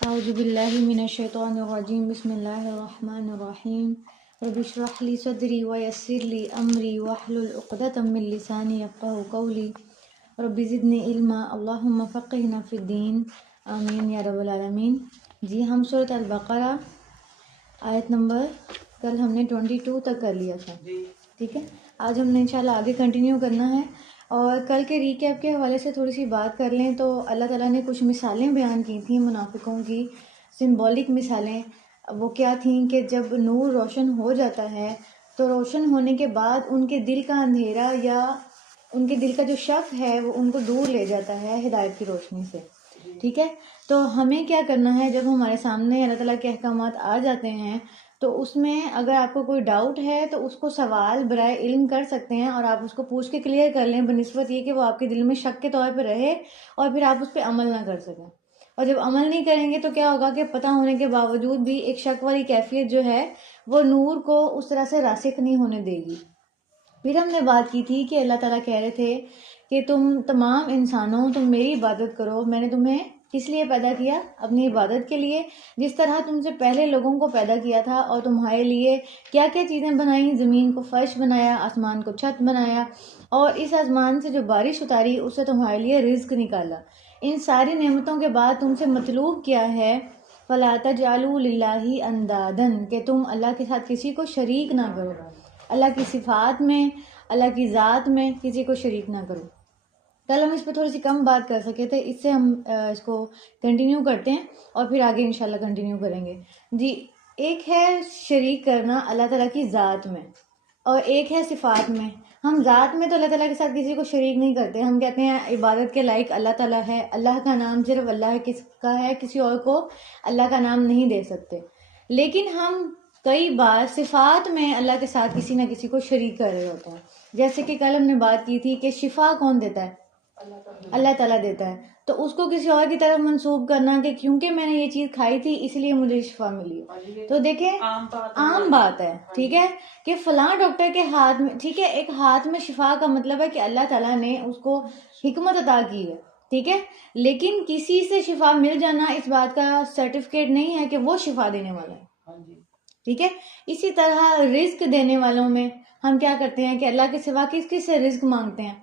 اعوذ باللہ من الشیطان الرجیم بسم اللہ الرحمن الرحیم رب اشرح لی صدری ویسر لی امری واحلل عقدۃ من لسانی یفقہوا قولی رب زدنی علما اللہم فقہنا فی الدین آمین یا رب العالمین۔ جی ہم سورۃ البقرہ آیت نمبر کل ہم نے 22 تک کر لیا تھا، ٹھیک ہے۔ آج ہم نے انشاءاللہ آگے کنٹینیو کرنا ہے، اور کل کے ریکیپ کے حوالے سے تھوڑی سی بات کر لیں تو اللہ تعالیٰ نے کچھ مثالیں بیان کی تھیں منافقوں کی، سمبولک مثالیں۔ وہ کیا تھیں کہ جب نور روشن ہو جاتا ہے تو روشن ہونے کے بعد ان کے دل کا اندھیرا یا ان کے دل کا جو شک ہے وہ ان کو دور لے جاتا ہے ہدایت کی روشنی سے، ٹھیک ہے۔ تو ہمیں کیا کرنا ہے، جب ہمارے سامنے اللہ تعالیٰ کے احکامات آ جاتے ہیں تو اس میں اگر آپ کو کوئی ڈاؤٹ ہے تو اس کو سوال برائے علم کر سکتے ہیں، اور آپ اس کو پوچھ کے کلیئر کر لیں، بنسبت یہ کہ وہ آپ کے دل میں شک کے طور پہ رہے اور پھر آپ اس پہ عمل نہ کر سکیں۔ اور جب عمل نہیں کریں گے تو کیا ہوگا کہ پتہ ہونے کے باوجود بھی ایک شک والی کیفیت جو ہے وہ نور کو اس طرح سے راسخ نہیں ہونے دے گی۔ پھر ہم نے بات کی تھی کہ اللہ تعالیٰ کہہ رہے تھے کہ تم تمام انسانوں تم میری عبادت کرو، میں نے تمہیں کس لیے پیدا کیا؟ اپنی عبادت کے لیے، جس طرح تم سے پہلے لوگوں کو پیدا کیا تھا اور تمہارے لیے کیا کیا چیزیں بنائیں، زمین کو فرش بنایا، آسمان کو چھت بنایا، اور اس آسمان سے جو بارش اتاری اس سے تمہارے لیے رزق نکالا۔ ان ساری نعمتوں کے بعد تم سے مطلوب کیا ہے؟ فَلَا تَجْعَلُوا لِلَّهِ أَنْدَادًا، کہ تم اللہ کے ساتھ کسی کو شریک نہ کرو، اللہ کی صفات میں، اللہ کی ذات میں کسی کو شریک نہ کرو۔ کل ہم اس پہ تھوڑی سی کم بات کر سکے تھے، اس سے ہم اس کو کنٹینیو کرتے ہیں اور پھر آگے انشاءاللہ کنٹینیو کریں گے۔ جی، ایک ہے شریک کرنا اللہ تعالیٰ کی ذات میں، اور ایک ہے صفات میں۔ ہم ذات میں تو اللہ تعالیٰ کے ساتھ کسی کو شریک نہیں کرتے، ہم کہتے ہیں عبادت کے لائق اللہ تعالیٰ ہے، اللہ کا نام صرف اللہ کا ہے، کسی اور کو اللہ کا نام نہیں دے سکتے۔ لیکن ہم کئی بار صفات میں اللہ کے ساتھ کسی نہ کسی کو شریک کر رہے ہوتے ہیں، جیسے کہ کل ہم نے بات کی تھی کہ شفا کون دیتا ہے؟ اللہ تعالیٰ دیتا ہے، تو اس کو کسی اور کی طرف منسوب کرنا کہ کیونکہ میں نے یہ چیز کھائی تھی اس لیے مجھے شفا ملی، تو دیکھیں عام بات ہے، ٹھیک ہے، کہ فلاں ڈاکٹر کے ہاتھ میں، ٹھیک ہے، ایک ہاتھ میں شفا کا مطلب ہے کہ اللہ تعالیٰ نے اس کو حکمت عطا کی ہے، ٹھیک ہے، لیکن کسی سے شفا مل جانا اس بات کا سرٹیفکیٹ نہیں ہے کہ وہ شفا دینے والا ہے، ٹھیک ہے۔ اسی طرح رزق دینے والوں میں ہم کیا کرتے ہیں کہ اللہ کے سوا کس کس سے رزق مانگتے ہیں؟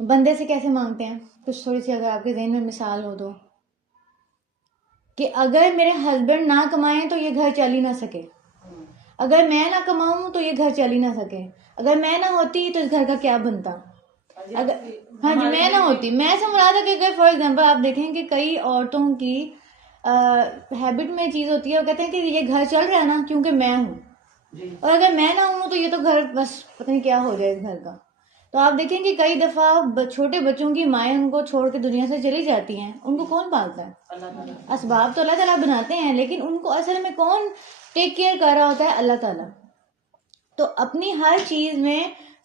بندے سے کیسے مانگتے ہیں؟ کچھ تھوڑی سی اگر آپ کے ذہن میں مثال ہو تو، کہ اگر میرے ہسبینڈ نہ کمائیں تو یہ گھر چل ہی نہ سکے، اگر میں نہ کماؤں تو یہ گھر چل ہی نہ سکے، اگر میں نہ ہوتی تو اس گھر کا کیا بنتا؟ اگر ہاں جی میں نہ ہوتی، میں سے مراد ہے کہ اگر فار ایگزامپل آپ دیکھیں کہ کئی عورتوں کی ہیبٹ میں چیز ہوتی ہے، وہ کہتے ہیں کہ یہ گھر چل رہا ہے نا کیونکہ میں ہوں، اور اگر میں نہ ہوں تو یہ تو گھر بس پتہ نہیں کیا ہو جائے اس گھر کا۔ تو آپ دیکھیں کہ کئی دفعہ چھوٹے بچوں کی مائیں ان کو چھوڑ کے دنیا سے چلی جاتی ہیں، ان کو کون پالتا ہے؟ اسباب تو اللہ تعالیٰ بناتے ہیں، لیکن ان کو اصل میں کون ٹیک کیئر کر رہا ہوتا ہے؟ اللہ تعالیٰ۔ تو اپنی ہر چیز میں،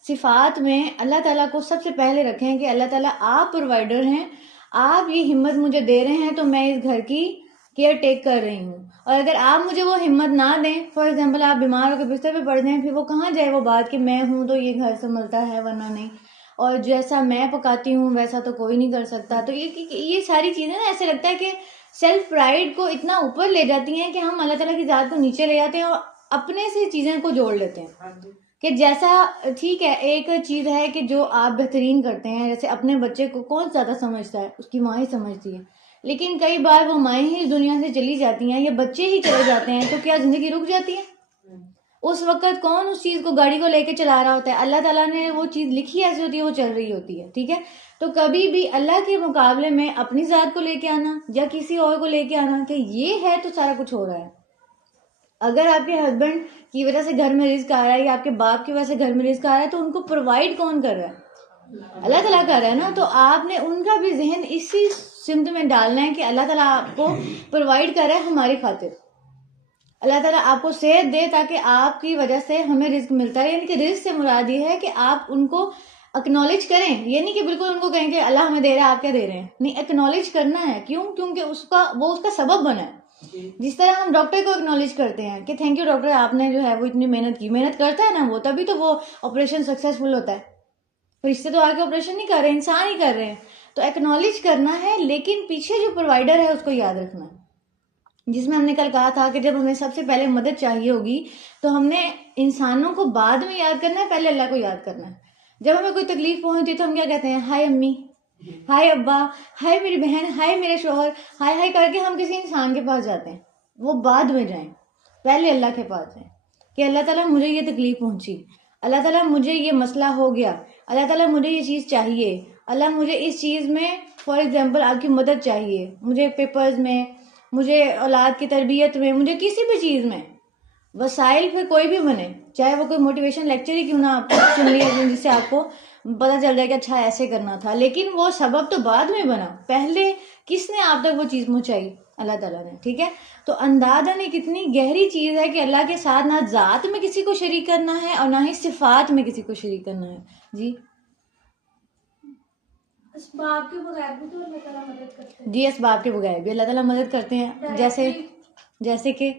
صفات میں اللہ تعالیٰ کو سب سے پہلے رکھیں کہ اللہ تعالیٰ آپ پرووائڈر ہیں، آپ یہ ہمت مجھے دے رہے ہیں تو میں اس گھر کی کیئر ٹیک کر رہی ہوں، اور اگر آپ مجھے وہ ہمت نہ دیں، فار ایگزامپل آپ بیمار ہو کے بستر پہ پڑ جائیں، پھر وہ کہاں جائے وہ بات کہ میں ہوں تو یہ گھر سنبھلتا ہے ورنہ نہیں، اور جیسا میں پکاتی ہوں ویسا تو کوئی نہیں کر سکتا۔ تو یہ ساری چیزیں نا ایسے لگتا ہے کہ سیلف پرائڈ کو اتنا اوپر لے جاتی ہیں کہ ہم اللہ تعالیٰ کی ذات کو نیچے لے جاتے ہیں اور اپنے سے چیزیں کو جوڑ لیتے ہیں، کہ جیسا ٹھیک ہے ایک چیز ہے کہ جو آپ بہترین کرتے ہیں، جیسے اپنے بچے کو کون زیادہ سمجھتا ہے؟ اس کی ماں ہی سمجھتی ہے، لیکن کئی بار وہ مائیں ہی دنیا سے چلی جاتی ہیں یا بچے ہی چلے جاتے ہیں، تو کیا زندگی رک جاتی ہے؟ اس وقت کون اس چیز کو، گاڑی کو لے کے چلا رہا ہوتا ہے؟ اللہ تعالیٰ نے وہ چیز لکھی ایسی ہوتی ہے، وہ چل رہی ہوتی ہے، ٹھیک ہے۔ تو کبھی بھی اللہ کے مقابلے میں اپنی ذات کو لے کے آنا یا کسی اور کو لے کے آنا کہ یہ ہے تو سارا کچھ ہو رہا ہے۔ اگر آپ کے ہسبینڈ کی وجہ سے گھر میں رزق آ رہا ہے یا آپ کے باپ کی وجہ سے گھر میں رزق آ رہا ہے تو ان کو پرووائڈ کون کر رہا ہے؟ اللہ تعالیٰ کر رہا ہے نا۔ تو آپ نے ان کا بھی ذہن اسی سمت میں ڈالنا ہے کہ اللہ تعالیٰ آپ کو پرووائڈ کر رہا ہے ہماری خاطر، اللہ تعالیٰ آپ کو صحت دے تاکہ آپ کی وجہ سے ہمیں رزق ملتا ہے، یعنی کہ رزق سے مراد یہ ہے کہ آپ ان کو اکنالج کریں، یہ نہیں کہ بالکل ان کو کہیں کہ اللہ ہمیں دے رہا ہے آپ کیا دے رہے ہیں، نہیں، اکنالج کرنا ہے۔ کیوں؟ کیونکہ وہ اس کا سبب بنا ہے۔ جس طرح ہم ڈاکٹر کو اکنالج کرتے ہیں کہ تھینک یو ڈاکٹر، آپ نے جو ہے وہ اتنی محنت کی، محنت کرتا ہے نا وہ، تبھی تو وہ آپریشن سکسیسفل ہوتا ہے، فرشتے تو آ کے آپریشن نہیں کر رہے، انسان ہی کر رہے ہیں۔ تو ایکنالج کرنا ہے، لیکن پیچھے جو پرووائڈر ہے اس کو یاد رکھنا ہے. جس میں ہم نے کل کہا تھا کہ جب ہمیں سب سے پہلے مدد چاہیے ہوگی تو ہم نے انسانوں کو بعد میں یاد کرنا ہے، پہلے اللہ کو یاد کرنا ہے. جب ہمیں کوئی تکلیف پہنچتی تو ہم کیا کہتے ہیں؟ ہائے امی، ہائے ابا، ہائے میری بہن، ہائے میرے شوہر، ہائے ہائے کر کے ہم کسی انسان کے پاس جاتے ہیں. وہ بعد میں جائیں، پہلے اللہ کے پاس جائیں کہ اللہ تعالیٰ مجھے یہ تکلیف پہنچی، اللہ تعالیٰ مجھے یہ مسئلہ ہو گیا، اللہ تعالیٰ مجھے یہ چیز چاہیے، اللہ مجھے اس چیز میں فار ایگزامپل آپ کی مدد چاہیے، مجھے پیپرز میں، مجھے اولاد کی تربیت میں، مجھے کسی بھی چیز میں. وسائل پھر کوئی بھی بنے، چاہے وہ کوئی موٹیویشن لیکچر ہی کیوں نہ آپ کو سن لیا جس سے آپ کو پتہ چل جائے کہ اچھا ایسے کرنا تھا، لیکن وہ سبب تو بعد میں بنا. پہلے کس نے آپ تک وہ چیز پہنچائی؟ اللہ تعالیٰ نے. ٹھیک ہے، تو اندازہ نے کتنی گہری چیز ہے کہ اللہ کے ساتھ نہ ذات میں کسی کو شریک کرنا ہے اور نہ ہی صفات میں کسی کو شریک کرنا ہے. جی اسباب کے بغیر بھی تو اللہ تعالیٰ مدد کرتے ہیں. جی اسباب کے بغیر بھی اللہ تعالیٰ مدد کرتے ہیں. جیسے کہ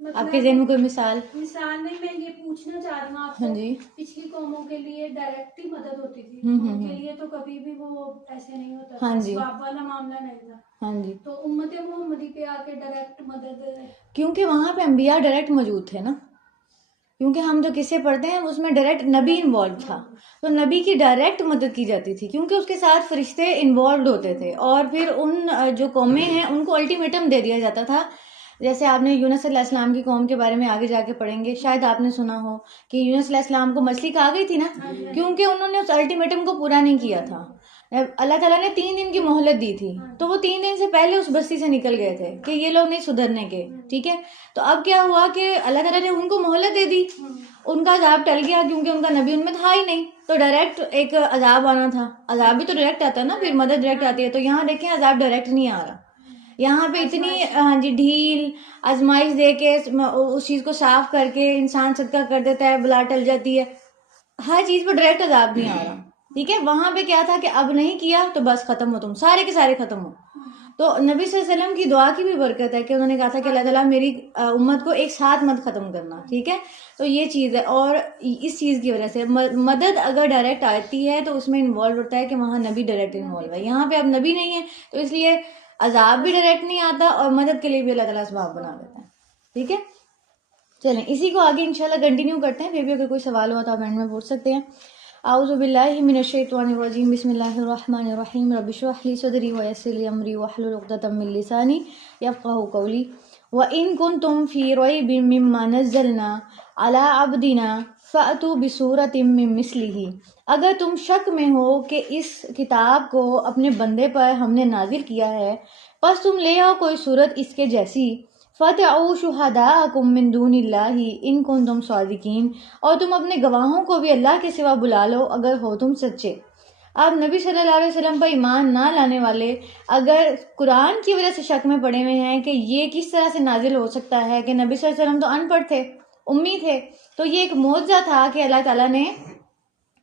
آپ کے مطلب ذہن میں کوئی مثال نہیں، میں یہ پوچھنا چاہ رہی ہوں آپ ہاں سے. جی پچھلی قوموں کے لیے ڈائریکٹ ہی مدد ہوتی تھی، ہوں ان کے لیے تو کبھی بھی وہ ایسے نہیں ہوتا تھا، ہاں جی اسباب والا معاملہ نہیں تھا. ہاں جی، تو امت محمدی پہ آ کے ڈائریکٹ مدد. کیونکہ وہاں پہ انبیاء ڈائریکٹ موجود تھے نا. کیونکہ ہم جو قصے پڑھتے ہیں اس میں ڈائریکٹ نبی انوالو تھا، تو نبی کی ڈائریکٹ مدد کی جاتی تھی کیونکہ اس کے ساتھ فرشتے انوالوڈ ہوتے تھے. اور پھر ان جو قومیں ہیں ان کو الٹیمیٹم دے دیا جاتا تھا. جیسے آپ نے یونس علیہ السلام کی قوم کے بارے میں آگے جا کے پڑھیں گے، شاید آپ نے سنا ہو کہ یونس علیہ السلام کو مچھلی کھا گئی تھی نا، کیونکہ انہوں نے اس الٹیمیٹم کو پورا نہیں کیا تھا. اللہ تعالیٰ نے 3 دن کی مہلت دی تھی، تو وہ 3 دن سے پہلے اس بستی سے نکل گئے تھے کہ یہ لوگ نہیں سدھرنے کے. ٹھیک ہے، تو اب کیا ہوا کہ اللہ تعالیٰ نے ان کو مہلت دے دی، ان کا عذاب ٹل گیا کیونکہ ان کا نبی ان میں تھا ہی نہیں. تو ڈائریکٹ ایک عذاب آنا تھا، عذاب بھی تو ڈائریکٹ آتا ہے نا، پھر مدد ڈائریکٹ آتی ہے. تو یہاں دیکھیں عذاب ڈائریکٹ نہیں آ رہا، یہاں پہ اتنی ہاں جی ڈھیل آزمائش دے کے اس چیز کو صاف کر کے انسان صدقہ کر دیتا ہے، بلا ٹل جاتی ہے. ہر چیز پہ ڈائریکٹ عذاب نہیں آ رہا. ٹھیک ہے، وہاں پہ کیا تھا کہ اب نہیں کیا تو بس ختم ہو، تم سارے کے سارے ختم ہو. تو نبی صلی اللہ علیہ وسلم کی دعا کی بھی برکت ہے کہ انہوں نے کہا تھا کہ اللہ تعالیٰ میری امت کو ایک ساتھ مت ختم کرنا. ٹھیک ہے، تو یہ چیز ہے. اور اس چیز کی وجہ سے مدد اگر ڈائریکٹ آتی ہے تو اس میں انوالو ہوتا ہے کہ وہاں نبی ڈائریکٹ انوالو ہے. یہاں پہ اب نبی نہیں ہے تو اس لیے عذاب بھی ڈائریکٹ نہیں آتا اور مدد کے لیے بھی اللہ تعالیٰ اسباب بنا دیتا ہے. ٹھیک ہے، چلیں اسی کو آگے انشاءاللہ کنٹینیو کرتے ہیں. پھر بھی اگر کوئی سوال ہوا تو آپ اینڈ میں پوچھ سکتے ہیں. اعوذ باللہ من الشیطان الرجیم، بسم اللہ الرحمن الرحیم، رب اشرح لی صدری ویسر لی امری واحلل عقدۃ من لسانی یفقہوا قولی. وَإِن كُنتُم فِي رَيْبٍ مِّمَّا نَزَّلْنَا عَلَىٰ عَبْدِنَا فَأْتُوا بِسُورَةٍ مِّن مِّثْلِهِ. اگر تم شک میں ہو کہ اس کتاب کو اپنے بندے پر ہم نے نازل کیا ہے، پس تم لے آؤ کوئی صورت اس کے جیسی. فَتَعُوا شُهَدَاءَكُم مِّن دُونِ اللَّهِ إِن كُنتُمْ صَادِقِينَ. اور تم اپنے گواہوں کو بھی اللہ کے سوا بلا لو اگر ہو تم سچے. آپ نبی صلی اللہ علیہ وسلم پر ایمان نہ لانے والے اگر قرآن کی وجہ سے شک میں پڑے ہوئے ہیں کہ یہ کس طرح سے نازل ہو سکتا ہے کہ نبی صلی اللہ علیہ وسلم تو ان پڑھ تھے، امی تھے، تو یہ ایک معجزہ تھا کہ اللہ تعالیٰ نے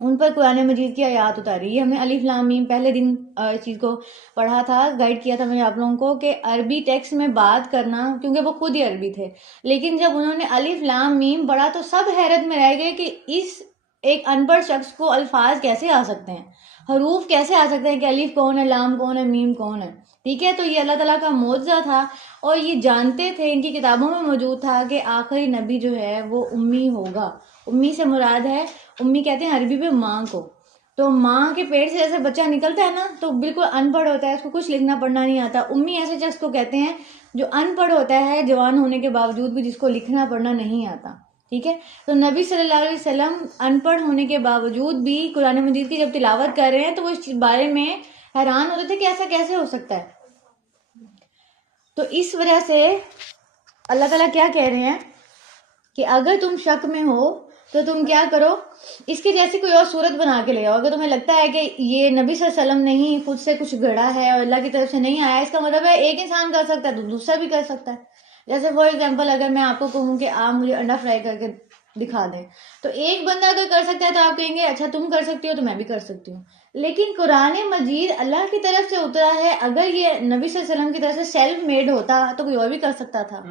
ان پر قرآن مجید کی آیات اتاری. یہ ہم نے الف لام میم پہلے دن اس چیز کو پڑھا تھا، گائیڈ کیا تھا میں نے آپ لوگوں کو کہ عربی ٹیکسٹ میں بات کرنا، کیونکہ وہ خود ہی عربی تھے، لیکن جب انہوں نے الف لام میم پڑھا تو سب حیرت میں رہ گئے کہ اس ایک ان پڑھ شخص کو الفاظ کیسے آ سکتے ہیں، حروف کیسے آ سکتے ہیں کہ الف کون ہے، لام کون ہے، میم کون ہے. ٹھیک ہے، تو یہ اللہ تعالیٰ کا معجزہ تھا اور یہ جانتے تھے، ان کی کتابوں میں موجود تھا کہ آخری نبی جو ہے وہ امی ہوگا. امی سے مراد ہے، امی کہتے ہیں عربی پہ ماں کو. تو ماں کے پیٹ سے جیسے بچہ نکلتا ہے نا تو بالکل ان پڑھ ہوتا ہے، اس کو کچھ لکھنا پڑھنا نہیں آتا. امی ایسے شخص کو کہتے ہیں جو ان پڑھ ہوتا ہے جوان ہونے کے باوجود بھی، جس کو لکھنا پڑھنا نہیں آتا. ٹھیک ہے، تو نبی صلی اللہ علیہ وسلم ان پڑھ ہونے کے باوجود بھی قرآن مجید کی جب تلاوت کر رہے ہیں تو وہ اس بارے میں حیران ہوتے تھے کہ ایسا کیسے ہو سکتا ہے. تو اس وجہ سے اللہ تعالیٰ کیا کہہ رہے ہیں کہ اگر تم شک میں ہو تو تم کیا کرو، اس کے جیسی کوئی اور صورت بنا کے لے آؤ. اگر تمہیں لگتا ہے کہ یہ نبی صلی اللہ علیہ وسلم نہیں خود سے کچھ گھڑا ہے اور اللہ کی طرف سے نہیں آیا، اس کا مطلب ہے ایک انسان کر سکتا ہے تو دوسرا بھی کر سکتا ہے. جیسے فار ایگزامپل اگر میں آپ کو کہوں کہ آپ مجھے انڈا فرائی کر کے دکھا دیں، تو ایک بندہ اگر کر سکتا ہے تو آپ کہیں گے اچھا تم کر سکتی ہو تو میں بھی کر سکتی ہوں. لیکن قرآن مجید اللہ کی طرف سے اترا ہے، اگر یہ نبی صلی اللہ علیہ وسلم کی طرف سے سیلف میڈ ہوتا تو کوئی اور بھی کر سکتا تھا.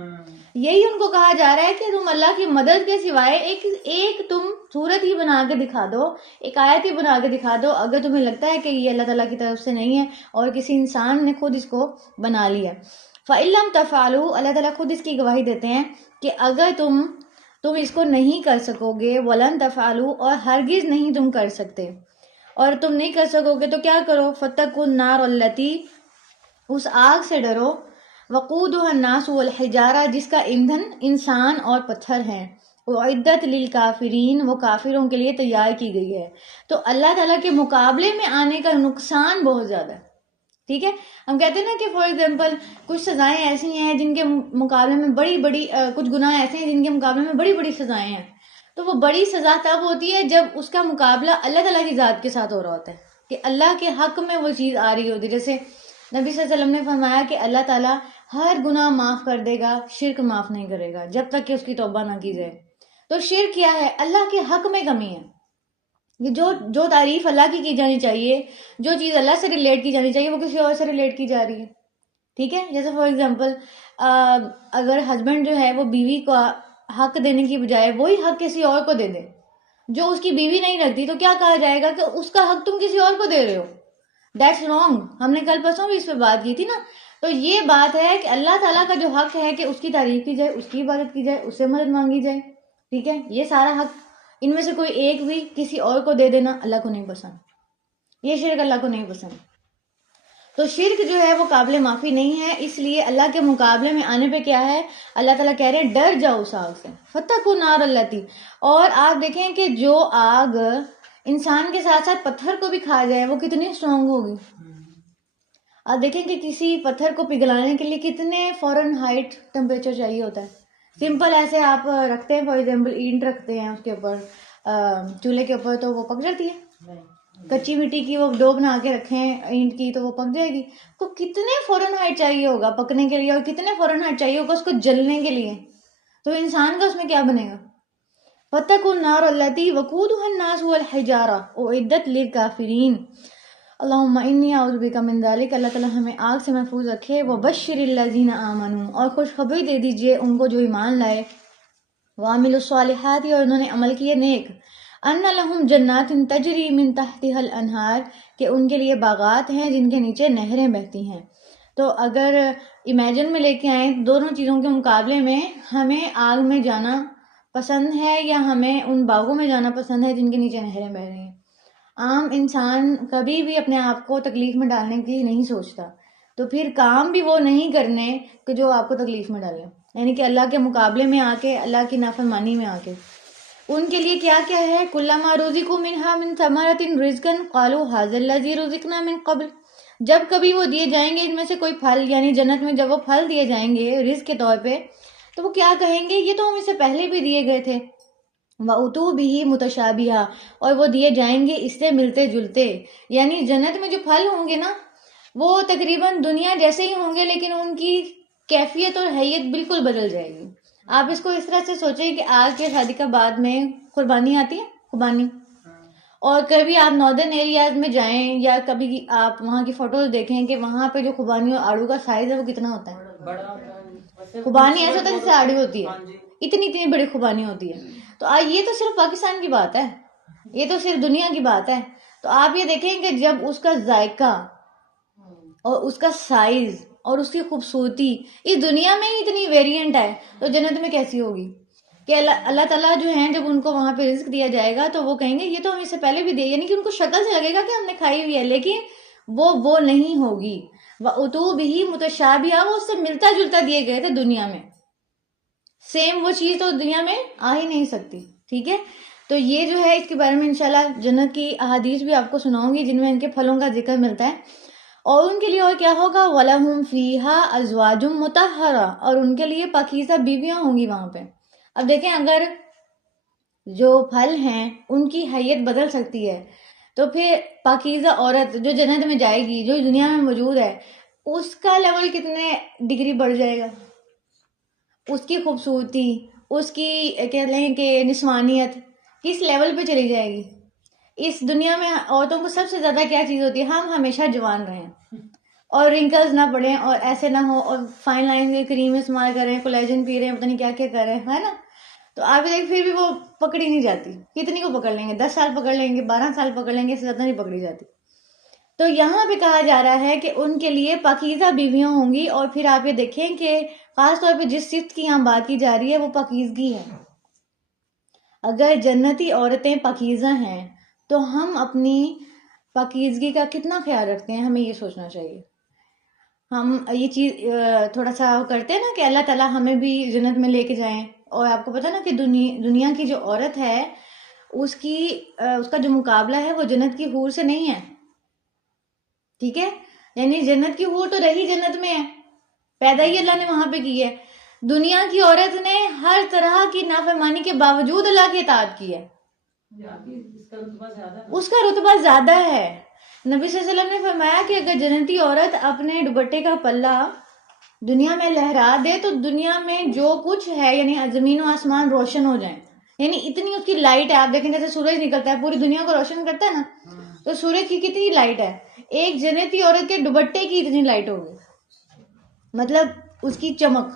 یہی ان کو کہا جا رہا ہے کہ تم اللہ کی مدد کے سوائے ایک تم صورت ہی بنا کے دکھا دو، ایک آیت ہی بنا کے دکھا دو، اگر تمہیں لگتا ہے کہ یہ اللہ تعالیٰ کی طرف سے نہیں ہے اور کسی انسان نے خود اس کو بنا لیا. فَإِن لَمْ تَفْعَلُوا، اللہ تعالیٰ خود اس کی گواہی دیتے ہیں کہ اگر تم اس کو نہیں کر سکو گے، وَلَن تَفْعَلُوا، اور ہرگز نہیں تم کر سکتے، اور تم نہیں کر سکو گے تو کیا کرو؟ فَاتَّقُوا النَّارَ الَّتِي، اس آگ سے ڈرو، وقودها الناس والحجارہ، جس کا ایندھن انسان اور پتھر ہیں، اعدت للکافرین، وہ کافروں کے لیے تیار کی گئی ہے. تو اللہ تعالیٰ کے مقابلے میں آنے کا نقصان بہت زیادہ ہے. ٹھیک ہے، ہم کہتے ہیں نا کہ فار ایگزامپل کچھ سزائیں ایسی ہیں جن کے مقابلے میں بڑی کچھ گناہ ایسے ہیں جن کے مقابلے میں بڑی سزائیں ہیں. تو وہ بڑی سزا تب ہوتی ہے جب اس کا مقابلہ اللہ تعالیٰ کی ذات کے ساتھ ہو رہا ہوتا ہے، کہ اللہ کے حق میں وہ چیز آ رہی ہوتی ہے. جیسے نبی صلی اللہ علیہ وسلم نے فرمایا کہ اللہ تعالیٰ ہر گناہ معاف کر دے گا، شرک معاف نہیں کرے گا جب تک کہ اس کی توبہ نہ کی جائے. تو شرک کیا ہے؟ اللہ کے حق میں کمی ہے. یہ جو تعریف اللہ کی جانی چاہیے، جو چیز اللہ سے ریلیٹ کی جانی چاہیے، وہ کسی اور سے ریلیٹ کی جا رہی ہے. ٹھیک ہے، جیسے فار ایگزامپل اگر ہسبینڈ جو ہے وہ بیوی کو حق دینے کی بجائے وہی حق کسی اور کو دے دے جو اس کی بیوی نہیں رکھتی، تو کیا کہا جائے گا کہ اس کا حق تم کسی اور کو دے رہے ہو. That's wrong. ہم نے کل پرسوں بھی اس پہ بات کی تھی نا. تو یہ بات ہے کہ اللہ تعالیٰ کا جو حق ہے کہ اس کی تعریف کی جائے، اس کی عبادت کی جائے، اس سے مدد مانگی جائے. ٹھیک ہے، یہ سارا حق ان میں سے کوئی ایک بھی کسی اور کو دے دینا اللہ کو نہیں پسند. یہ شرک اللہ کو نہیں پسند. تو شرک جو ہے وہ قابل معافی نہیں ہے. اس لیے اللہ کے مقابلے میں آنے پہ کیا ہے؟ اللہ تعالیٰ کہہ رہے ہیں ڈر جاؤ اس آگ سے. فَاتَّقُوا النَّارَ الَّتِي، اور آپ دیکھیں کہ جو آگ انسان کے ساتھ ساتھ پتھر کو بھی کھا جائے وہ کتنی اسٹرانگ ہوگی. آپ دیکھیں کہ کسی پتھر کو پگھلانے کے لیے کتنے فورن ہائٹ ٹمپریچر چاہیے ہوتا ہے. سمپل ایسے آپ رکھتے ہیں، فار ایگزامپل اینٹ رکھتے ہیں اس کے اوپر، چولہے کے اوپر، تو وہ پک جاتی ہے. کچی مٹی کی وہ ڈو بنا کے رکھیں اینٹ کی تو وہ پک جائے گی. تو کتنے فورن ہائٹ چاہیے ہوگا پکنے کے لیے، اور کتنے فورن ہائٹ چاہیے ہوگا اس کو جلنے کے لیے. تو انسان کا اس میں کیا بنے گا؟ فَاتَّقُوا النَّارَ الَّتِي وَقُودُهَا النَّاسُ وَالْحِجَارَةُ أُعِدَّتْ لِلْكَافِرِينَ. اللہم انی اعوذ بک من ذالک، اللہ تعالیٰ ہمیں آگ سے محفوظ رکھے. وبشر الذین آمنوا، اور خوشخبری دے دیجئے ان کو جو ایمان لائے. وعملوا الصالحات، اور انہوں نے عمل کیے نیک. ان لہم جنات تجری من تحتها الانہار، کہ ان کے لیے باغات ہیں جن کے نیچے نہریں بہتی ہیں. تو اگر امیجن میں لے کے آئیں دونوں چیزوں کے مقابلے میں، ہمیں آگ میں جانا پسند ہے یا ہمیں ان باغوں میں جانا پسند ہے جن کے نیچے نہریں بہ رہی ہیں؟ عام انسان کبھی بھی اپنے آپ کو تکلیف میں ڈالنے کی نہیں سوچتا، تو پھر کام بھی وہ نہیں کرنے کہ جو آپ کو تکلیف میں ڈالیں، یعنی کہ اللہ کے مقابلے میں آ کے، اللہ کی نافرمانی میں آ کے. ان کے لیے کیا کیا ہے؟ کلما رزقوا منها من ثمرۃ رزقا قالوا هذا الذي رزقنا من قبل، جب کبھی وہ دیے جائیں گے ان میں سے کوئی پھل، یعنی جنت میں جب وہ پھل دیے جائیں گے رزق کے طور پہ، تو وہ کیا کہیں گے؟ یہ تو ہم اس سے پہلے بھی دیے گئے تھے. وَأُتُوا بِهِ مُتَشَابِهًا، اور وہ دیے جائیں گے اس سے ملتے جلتے. یعنی جنت میں جو پھل ہوں گے نا وہ تقریباً دنیا جیسے ہی ہوں گے، لیکن ان کی کیفیت اور حیت بالکل بدل جائے گی. آپ اس کو اس طرح سے سوچیں کہ آج کے شادی کا بعد میں قربانی آتی ہے، قربانی، اور کبھی آپ ناردرن ایریاز میں جائیں یا کبھی آپ وہاں کی فوٹوز دیکھیں کہ وہاں پہ جو قربانی اور آڑو کا سائز ہے وہ کتنا ہوتا ہے. قربانی ایسا ہوتا ہے جیسے آڑو ہوتی ہے، اتنی بڑی قربانی ہوتی ہے. تو یہ تو صرف پاکستان کی بات ہے، یہ تو صرف دنیا کی بات ہے. تو آپ یہ دیکھیں کہ جب اس کا ذائقہ اور اس کا سائز اور اس کی خوبصورتی اس دنیا میں ہی اتنی ویریئنٹ ہے، تو جنت میں کیسی ہوگی؟ کہ اللہ تعالیٰ جو ہیں جب ان کو وہاں پہ رزق دیا جائے گا تو وہ کہیں گے یہ تو ہم اس سے پہلے بھی دے، یعنی کہ ان کو شکل سے لگے گا کہ ہم نے کھائی ہوئی ہے، لیکن وہ نہیں ہوگی. وَأُتُوا بِهِ مُتَشَابِهًا، وہ اس سے ملتا جلتا دیے گئے تھے دنیا میں، سیم وہ چیز تو دنیا میں آ ہی نہیں سکتی. ٹھیک ہے، تو یہ جو ہے اس کے بارے میں انشاءاللہ جنت کی احادیث بھی آپ کو سناؤں گی جن میں ان کے پھلوں کا ذکر ملتا ہے. اور ان کے لیے اور کیا ہوگا؟ وَلَهُمْ فِيهَا أَزْوَاجٌ مُطَهَّرَةٌ، اور ان کے لیے پاکیزہ بیویاں ہوں گی وہاں پہ. اب دیکھیں اگر جو پھل ہیں ان کی حیت بدل سکتی ہے تو پھر پاکیزہ عورت جو جنت میں جائے گی، جو دنیا میں موجود ہے، اس کا لیول کتنے ڈگری بڑھ جائے گا، اس کی خوبصورتی، اس کی کہہ لیں کہ نسوانیت کس لیول پہ چلی جائے گی. اس دنیا میں عورتوں کو سب سے زیادہ کیا چیز ہوتی ہے؟ ہم ہمیشہ جوان رہیں اور رنکلز نہ پڑیں اور ایسے نہ ہو اور فائن لائن کی کریم استعمال کریں, کولیجن پی رہے ہیں, پتہ نہیں کیا کیا کر رہے ہیں, ہے نا. تو آپ دیکھ پھر بھی وہ پکڑی نہیں جاتی. کتنی کو پکڑ لیں گے؟ 10 سال پکڑ لیں گے, 12 سال پکڑ لیں گے, اس سے زیادہ نہیں پکڑی جاتی. تو یہاں پہ کہا جا رہا ہے کہ ان کے لیے پاکیزہ بیویاں ہوں گی. اور پھر آپ یہ دیکھیں کہ خاص طور پہ جس صفت کی یہاں بات کی جا رہی ہے وہ پاکیزگی ہے. اگر جنتی عورتیں پاکیزہ ہیں تو ہم اپنی پاکیزگی کا کتنا خیال رکھتے ہیں, ہمیں یہ سوچنا چاہیے. ہم یہ چیز تھوڑا سا کرتے ہیں نا کہ اللہ تعالیٰ ہمیں بھی جنت میں لے کے جائیں. اور آپ کو پتا نا کہ دنیا کی جو عورت ہے اس کا جو مقابلہ ہے وہ جنت کی حور سے نہیں ہے. ٹھیک ہے, یعنی جنت کی حور تو رہی جنت میں ہے, پیدا ہی اللہ نے وہاں پہ کی ہے. دنیا کی عورت نے ہر طرح کی نافرمانی کے باوجود اللہ کی اطاعت کی ہے, اس کا رتبہ زیادہ ہے. نبی صلی اللہ علیہ وسلم نے فرمایا کہ اگر جنتی عورت اپنے دوپٹے کا پلہ دنیا میں لہرا دے تو دنیا میں جو کچھ ہے یعنی زمین و آسمان روشن ہو جائیں. یعنی اتنی اس کی لائٹ ہے. آپ دیکھیں جیسے سورج نکلتا ہے پوری دنیا کو روشن کرتا ہے نا, تو سورج کی کتنی لائٹ ہے, ایک جنتی عورت کے دوپٹے کی اتنی لائٹ ہوگی, مطلب اس کی چمک.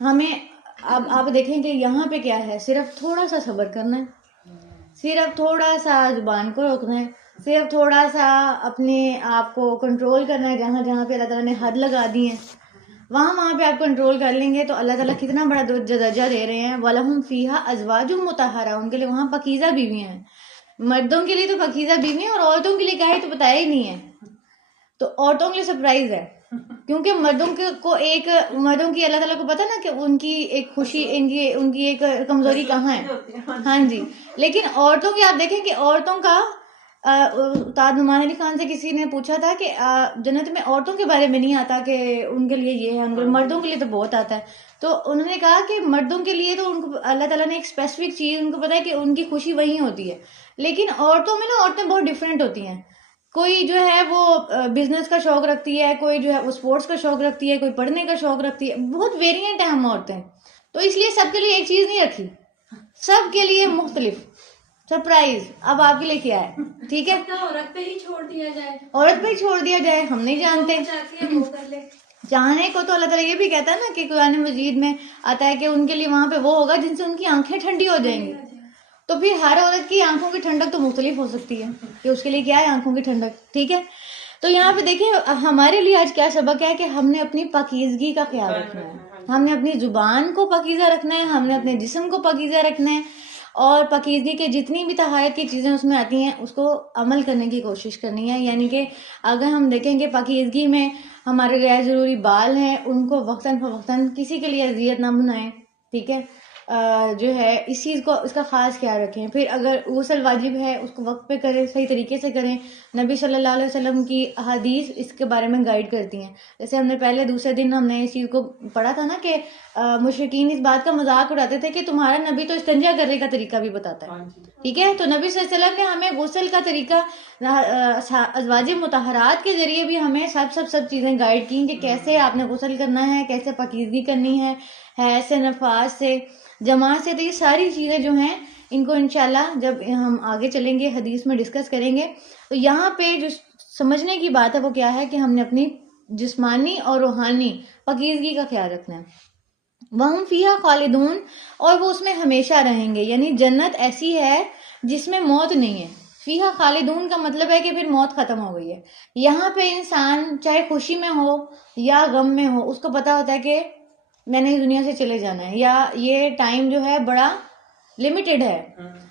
ہمیں اب آپ دیکھیں کہ یہاں پہ کیا ہے, صرف تھوڑا سا صبر کرنا ہے, صرف تھوڑا سا زبان کو روکنا ہے, صرف تھوڑا سا اپنے آپ کو کنٹرول کرنا ہے. جہاں جہاں پہ اللہ تعالیٰ نے حد لگا دی ہے وہاں پہ آپ کنٹرول کر لیں گے تو اللہ تعالیٰ کتنا بڑا درجہ دے رہے ہیں. وَلَهُمْ فِيهَا أَزْوَاجٌ مُطَهَّرَةٌ, ان کے لیے وہاں پاکیزہ بیویاں ہیں. مردوں کے لیے تو پاکیزہ بیویاں اور عورتوں کے لیے کیا ہے تو بتایا ہی نہیں ہے. تو عورتوں کے لیے سرپرائز ہے, کیونکہ مردوں کی اللہ تعالیٰ کو پتا نا کہ ان کی ایک خوشی, ان کی ایک کمزوری کہاں ہے. ہاں جی, لیکن عورتوں کی آپ دیکھیں کہ عورتوں کا استاد نعمان علی خان سے کسی نے پوچھا تھا کہ جنت میں عورتوں کے بارے میں نہیں آتا کہ ان کے لیے یہ ہے, مردوں کے لیے تو بہت آتا ہے. تو انہوں نے کہا کہ مردوں کے لیے تو ان کو اللہ تعالیٰ نے ایک اسپیسیفک چیز ان کو پتا ہے کہ ان کی خوشی وہی ہوتی ہے, لیکن عورتوں میں نا عورتیں بہت ڈفرینٹ ہوتی ہیں. کوئی جو ہے وہ بزنس کا شوق رکھتی ہے, کوئی جو ہے وہ اسپورٹس کا شوق رکھتی ہے, کوئی پڑھنے کا شوق رکھتی ہے. بہت ویریئنٹ ہیں ہم عورتیں, تو اس لیے سب کے لیے ایک چیز نہیں رکھی, سب کے لیے مختلف سرپرائز. اب آپ کے لیے کیا ہے؟ ٹھیک ہے, عورت پہ ہی چھوڑ دیا جائے, عورت پہ ہی چھوڑ دیا جائے, ہم نہیں جانتے. وہ کر لے. چاہنے کو تو اللہ تعالیٰ یہ بھی کہتا ہے نا کہ قرآن مجید میں آتا ہے کہ ان کے لیے وہاں پہ وہ ہوگا جن سے ان کی آنکھیں ٹھنڈی ہو جائیں گی. تو پھر ہر عورت کی آنکھوں کی ٹھنڈک تو مختلف ہو سکتی ہے کہ اس کے لیے کیا ہے آنکھوں کی ٹھنڈک. ٹھیک ہے, تو یہاں پہ دیکھیں ہمارے لیے آج کیا سبق ہے کہ ہم نے اپنی پاکیزگی کا خیال رکھنا ہے, ہم نے اپنی زبان کو پاکیزہ رکھنا ہے, ہم نے اپنے جسم کو پاکیزہ رکھنا ہے, اور پاکیزگی کے جتنی بھی طہارت کی چیزیں اس میں آتی ہیں اس کو عمل کرنے کی کوشش کرنی ہے. یعنی کہ اگر ہم دیکھیں کہ پاکیزگی میں ہمارے غیر ضروری بال ہیں ان کو وقتاً فوقتاً کسی کے لیے اذیت نہ بنائیں. ٹھیک ہے, جو ہے اس چیز کو اس کا خاص خیال رکھیں. پھر اگر غسل واجب ہے اس کو وقت پہ کریں, صحیح طریقے سے کریں. نبی صلی اللہ علیہ وسلم کی احادیث اس کے بارے میں گائیڈ کرتی ہیں. جیسے ہم نے پہلے دوسرے دن ہم نے اس چیز کو پڑھا تھا نا کہ مشرکین اس بات کا مذاق اڑاتے تھے کہ تمہارا نبی تو استنجا کرنے کا طریقہ بھی بتاتا ہے. ٹھیک ہے, تو نبی صلی اللہ علیہ وسلم نے ہمیں غسل کا طریقہ ازواج مطہرات کے ذریعے بھی ہمیں سب چیزیں گائیڈ کی کہ کیسے آپ نے غسل کرنا ہے, کیسے پاکیزگی کرنی ہے, حیض سے, نفاس سے, جماعت سے. تو یہ ساری چیزیں جو ہیں ان کو انشاءاللہ جب ہم آگے چلیں گے حدیث میں ڈسکس کریں گے. تو یہاں پہ جو سمجھنے کی بات ہے وہ کیا ہے کہ ہم نے اپنی جسمانی اور روحانی پاکیزگی کا خیال رکھنا ہے. وَهُمْ فِيهَا خَالِدُونَ, اور وہ اس میں ہمیشہ رہیں گے. یعنی جنت ایسی ہے جس میں موت نہیں ہے. فیہا خالدون کا مطلب ہے کہ پھر موت ختم ہو گئی ہے. یہاں پہ انسان چاہے خوشی میں ہو یا غم میں ہو اس کو پتا ہوتا ہے کہ میں نے اس دنیا سے چلے جانا ہے, یا یہ ٹائم جو ہے بڑا لمیٹڈ ہے.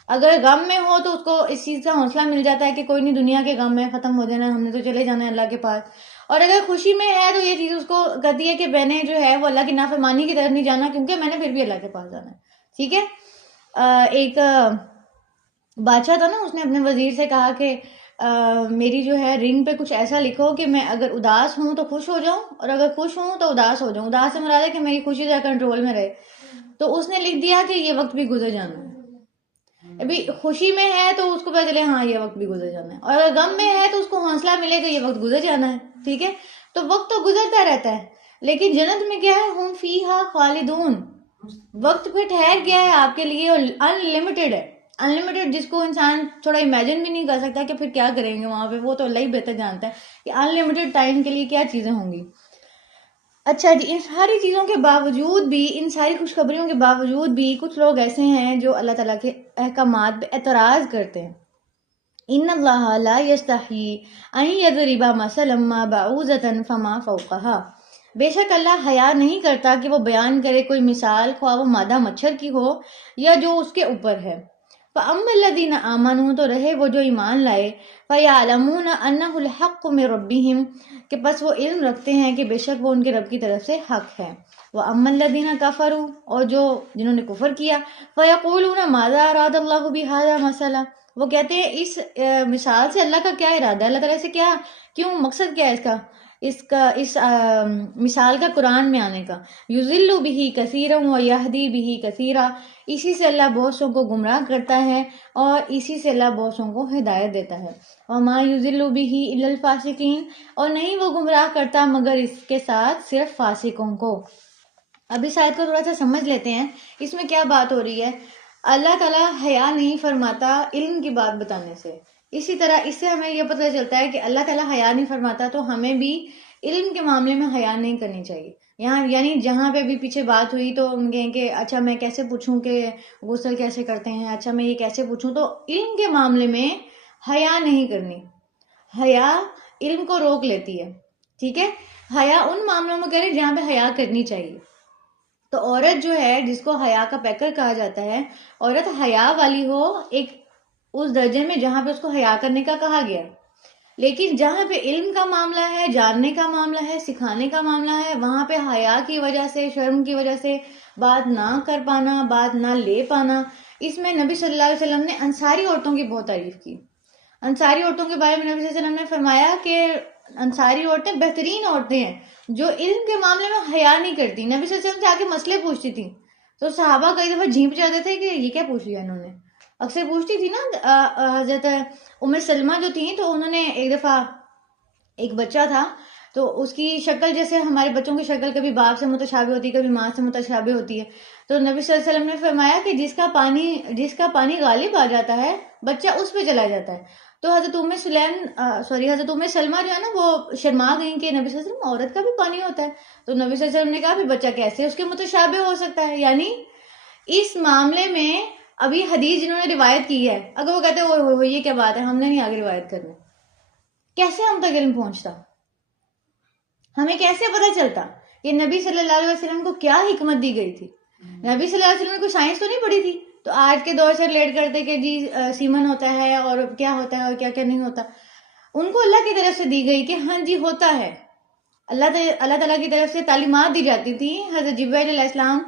اگر غم میں ہو تو اس کو اس چیز کا حوصلہ مل جاتا ہے کہ کوئی نہیں, دنیا کے غم میں ختم ہو جانا ہے, ہم نے تو چلے جانا ہے اللہ کے پاس. اور اگر خوشی میں ہے تو یہ چیز اس کو کہتی ہے کہ میں نے جو ہے وہ اللہ کی نافرمانی کی طرف نہیں جانا کیونکہ میں نے پھر بھی اللہ کے پاس جانا ہے. ٹھیک ہے, ایک بادشاہ تھا نا, اس نے اپنے وزیر سے کہا کہ میری جو ہے رنگ پہ کچھ ایسا لکھو کہ میں اگر اداس ہوں تو خوش ہو جاؤں اور اگر خوش ہوں تو اداس ہو جاؤں. اداس سے مراد ہے کہ میری خوشی ذرا کنٹرول میں رہے. تو اس نے لکھ دیا کہ یہ وقت بھی گزر جانا ہے. ابھی خوشی میں ہے تو اس کو پتہ چلے ہاں یہ وقت بھی گزر جانا ہے, اور اگر غم میں ہے تو اس کو حوصلہ ملے کہ یہ وقت گزر جانا ہے. ٹھیک ہے, تو وقت تو گزرتا رہتا ہے, لیکن جنت میں کیا ہے, ہم فیہا خالدون, وقت پھر ٹھہر گیا ہے آپ کے لیے اور ان لمیٹڈ ہے. انلمیٹڈ جس کو انسان تھوڑا امیجن بھی نہیں کر سکتا کہ پھر کیا کریں گے وہاں پہ، وہ تو اللہ ہی بہتر جانتا ہے کہ انلمیٹڈ ٹائم کے لیے کیا چیزیں ہوں گی. اچھا جی، ان ساری چیزوں کے باوجود بھی، ان ساری خوشخبریوں کے باوجود بھی کچھ لوگ ایسے ہیں جو اللہ تعالیٰ کے احکامات پہ اعتراض کرتے ہیں. ان اللہ لا یستحی ان یضرب مثلا ما بعوضۃ فما فوقها، بے شک اللہ حیا نہیں کرتا کہ وہ بیان کرے کوئی مثال، خواہ وہ مادہ مچھر کی ہو یا جو اس کے اوپر ہے. فَأَمَّا الَّذِينَ آمَنُوا، تو رہے وہ جو ایمان لائے، فَيَعْلَمُونَ أَنَّهُ الْحَقُّ مِن رَبِّهِمْ، کہ پس وہ علم رکھتے ہیں کہ بے شک وہ ان کے رب کی طرف سے حق ہے. وَأَمَّا الَّذِينَ كَفَرُوا، اور جو جنہوں نے کفر کیا، فَيَقُولُونَ مَاذَا أَرَادَ اللَّهُ بِهَذَا مَثَلًا، وہ کہتے ہیں اس مثال سے اللہ کا کیا ارادہ ہے، اللہ تعالیٰ سے کیا، کیوں، مقصد کیا ہے اس مثال کا قرآن میں آنے کا. یضل بہ کثیرا ویہدی بہ کثیرا، اسی سے اللہ بہت سو کو گمراہ کرتا ہے اور اسی سے اللہ بہت سو کو ہدایت دیتا ہے. وما یضل بہ الا الفاسقین، اور نہیں وہ گمراہ کرتا مگر اس کے ساتھ صرف فاسقوں کو. اب اس آیت کو تھوڑا سا سمجھ لیتے ہیں، اس میں کیا بات ہو رہی ہے. اللہ تعالیٰ حیا نہیں فرماتا علم کی بات بتانے سے. اسی طرح اس سے ہمیں یہ پتہ چلتا ہے کہ اللہ تعالیٰ حیا نہیں فرماتا تو ہمیں بھی علم کے معاملے میں حیا نہیں کرنی چاہیے. یہاں یعنی جہاں پہ بھی پیچھے بات ہوئی تو ہم کہیں کہ اچھا میں کیسے پوچھوں کہ غسل کیسے کرتے ہیں، اچھا میں یہ کیسے پوچھوں، تو علم کے معاملے میں حیا نہیں کرنی. حیا علم کو روک لیتی ہے، ٹھیک ہے. حیا ان معاملوں میں کریں جہاں پہ حیا کرنی چاہیے. تو عورت جو ہے جس کو حیا کا پیکر کہا جاتا ہے، عورت حیا والی ہو ایک اس درجے میں جہاں پہ اس کو حیا کرنے کا کہا گیا. لیکن جہاں پہ علم کا معاملہ ہے، جاننے کا معاملہ ہے، سکھانے کا معاملہ ہے، وہاں پہ حیا کی وجہ سے، شرم کی وجہ سے بات نہ کر پانا، بات نہ لے پانا. اس میں نبی صلی اللہ علیہ وسلم نے انصاری عورتوں کی بہت تعریف کی. انصاری عورتوں کے بارے میں نبی صلی اللہ علیہ وسلم نے فرمایا کہ انصاری عورتیں بہترین عورتیں ہیں جو علم کے معاملے میں حیا نہیں کرتی. نبی صلی اللہ علیہ وسلم سے آ کے مسئلے پوچھتی تھیں تو صحابہ کئی دفعہ جھینپ جاتے تھے کہ یہ کیا پوچھ لیا انہوں نے. اکثر پوچھتی تھی نا حضرت ام سلمہ جو تھیں، تو انہوں نے ایک دفعہ، ایک بچہ تھا تو اس کی شکل جیسے ہمارے بچوں کی شکل کبھی باپ سے متشابہ ہوتی ہے، کبھی ماں سے متشابہ ہوتی ہے. تو نبی صلی اللہ علیہ وسلم نے فرمایا کہ جس کا پانی غالب آ جاتا ہے بچہ اس پہ چلا جاتا ہے. تو حضرت حضرت ام سلمہ جو ہے نا وہ شرما گئیں کہ نبی صلی اللہ علیہ وسلم عورت کا بھی پانی ہوتا ہے. تو نبی صلی اللہ علیہ وسلم نے کہا بھی بچہ کیسے اس کے متشابہ ہو سکتا ہے. یعنی اس معاملے میں ابھی حدیث جنہوں نے روایت کی ہے، اگر وہ کہتے ہیں یہ کیا بات ہے، ہم نے نہیں آگے روایت کرنا، کیسے ہم تک علم پہنچتا، ہمیں کیسے پتہ چلتا کہ نبی صلی اللہ علیہ وسلم کو کیا حکمت دی گئی تھی. نبی صلی اللہ علیہ وسلم نے کوئی سائنس تو نہیں پڑھی تھی تو آج کے دور سے ریلیٹ کرتے کہ جی سیمن ہوتا ہے اور کیا ہوتا ہے اور کیا کیا نہیں ہوتا. ان کو اللہ کی طرف سے دی گئی کہ ہاں جی ہوتا ہے. اللہ تعالیٰ کی طرف سے تعلیمات دی جاتی تھی. حضرت جبرائیل علیہ السلام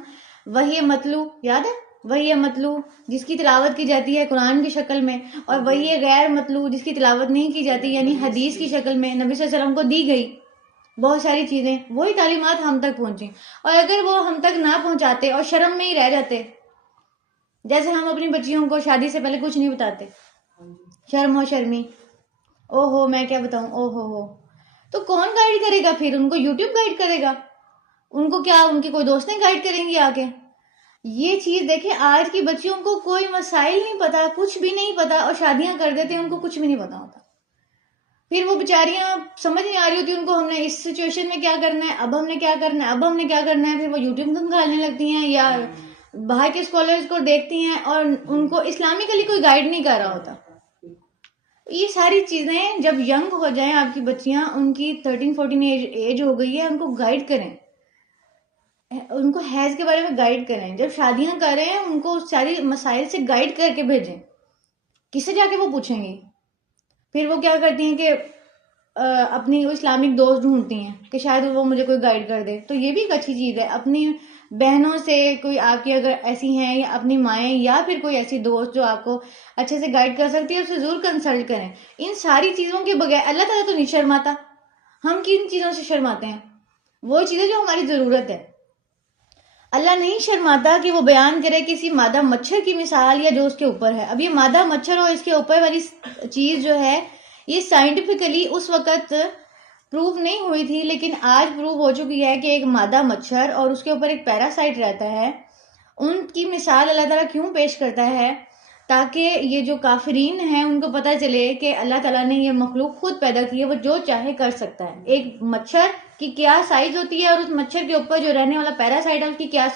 وحی مطلوع، یاد ہے وحی مطلوع جس کی تلاوت کی جاتی ہے قرآن کی شکل میں، اور وحی غیر مطلوع جس کی تلاوت نہیں کی جاتی یعنی حدیث کی شکل میں نبی صلی اللہ علیہ وسلم کو دی گئی. بہت ساری چیزیں وہی تعلیمات ہم تک پہنچیں، اور اگر وہ ہم تک نہ پہنچاتے اور شرم میں ہی رہ جاتے، جیسے ہم اپنی بچیوں کو شادی سے پہلے کچھ نہیں بتاتے، شرم ہو شرمی، او ہو میں کیا بتاؤں، او ہو، تو کون گائیڈ کرے گا پھر؟ ان کو یوٹیوب گائیڈ کرے گا؟ ان کو کیا ان کی کوئی دوستیں گائیڈ کریں گی آگے؟ یہ چیز دیکھیں، آج کی بچیوں کو کوئی مسائل نہیں پتا، کچھ بھی نہیں پتا، اور شادیاں کر دیتے ہیں، ان کو کچھ بھی نہیں پتا ہوتا. پھر وہ بیچاریاں سمجھ نہیں آ رہی ہوتی ان کو ہم نے اس سچویشن میں کیا کرنا ہے، اب ہم نے کیا کرنا ہے، اب ہم نے کیا کرنا ہے. پھر وہ یوٹیوب کھالنے لگتی ہیں یا باہر کے اسکالرز کو دیکھتی ہیں اور ان کو اسلامکلی کوئی گائیڈ نہیں کر رہا ہوتا. یہ ساری چیزیں جب ینگ ہو جائیں آپ کی بچیاں، ان کی 13-14 ایج ہو گئی ہے، ان کو گائیڈ کریں، ان کو حیض کے بارے میں گائیڈ کریں. جب شادیاں کریں ان کو ساری مسائل سے گائیڈ کر کے بھیجیں. کس سے جا کے وہ پوچھیں گی؟ پھر وہ کیا کرتی ہیں کہ اپنی اسلامک دوست ڈھونڈتی ہیں کہ شاید وہ مجھے کوئی گائیڈ کر دے. تو یہ بھی ایک اچھی چیز ہے، اپنی بہنوں سے کوئی آپ کی اگر ایسی ہیں یا اپنی مائیں یا پھر کوئی ایسی دوست جو آپ کو اچھے سے گائیڈ کر سکتی ہے اسے ضرور کنسلٹ کریں. ان ساری چیزوں کے بغیر اللہ تعالیٰ تو نہیں شرماتا. ہم کن چیزوں سے شرماتے ہیں؟ وہ چیزیں جو ہماری ضرورت ہے. اللہ نہیں شرماتا کہ وہ بیان کرے کسی مادہ مچھر کی مثال یا جو اس کے اوپر ہے. اب یہ مادہ مچھر اور اس کے اوپر والی چیز جو ہے یہ سائنٹیفکلی اس وقت پروف نہیں ہوئی تھی، لیکن آج پروف ہو چکی ہے کہ ایک مادہ مچھر اور اس کے اوپر ایک پیراسائٹ رہتا ہے، ان کی مثال اللہ تعالیٰ کیوں پیش کرتا ہے تاکہ یہ جو کافرین ہیں ان کو پتہ چلے کہ اللہ تعالیٰ نے یہ مخلوق خود پیدا کی ہے، وہ جو چاہے کر سکتا ہے. ایک مچھر کی کیا سائز ہوتی ہے اور اس مچھر کے اوپر جو رہنے والا پیراسائٹ ہے اس کی کیا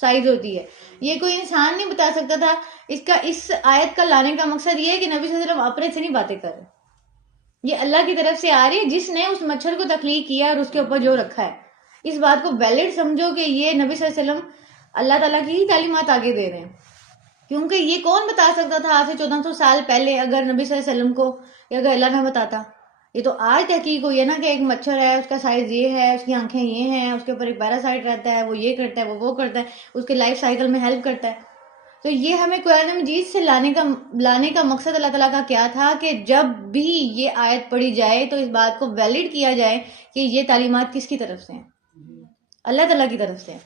سائز ہوتی ہے، یہ کوئی انسان نہیں بتا سکتا تھا. اس آیت کا لانے کا مقصد یہ ہے کہ نبی صلی اللہ علیہ وسلم اپنے سے نہیں باتیں کر رہے، یہ اللہ کی طرف سے آ رہی ہے جس نے اس مچھر کو تخلیق کیا اور اس کے اوپر جو رکھا ہے. اس بات کو ویلڈ سمجھو کہ یہ نبی صلی اللہ علیہ وسلم اللہ تعالیٰ کی ہی تعلیمات آگے دے رہے ہیں، کیونکہ یہ کون بتا سکتا تھا آج سے 1400 سال پہلے اگر نبی صلی اللہ علیہ وسلم کو یا اگر اللہ نہ بتاتا. یہ تو آج تحقیق ہوئی ہے نا کہ ایک مچھر ہے، اس کا سائز یہ ہے، اس کی آنکھیں یہ ہیں، اس کے اوپر ایک پیراسائٹ رہتا ہے، وہ یہ کرتا ہے، وہ کرتا ہے، اس کے لائف سائیکل میں ہیلپ کرتا ہے. تو یہ ہمیں قرآن مجید سے لانے کا مقصد اللہ تعالیٰ کا کیا تھا کہ جب بھی یہ آیت پڑھی جائے تو اس بات کو ویلڈ کیا جائے کہ یہ تعلیمات کس کی طرف سے ہیں، اللہ تعالیٰ کی طرف سے ہیں.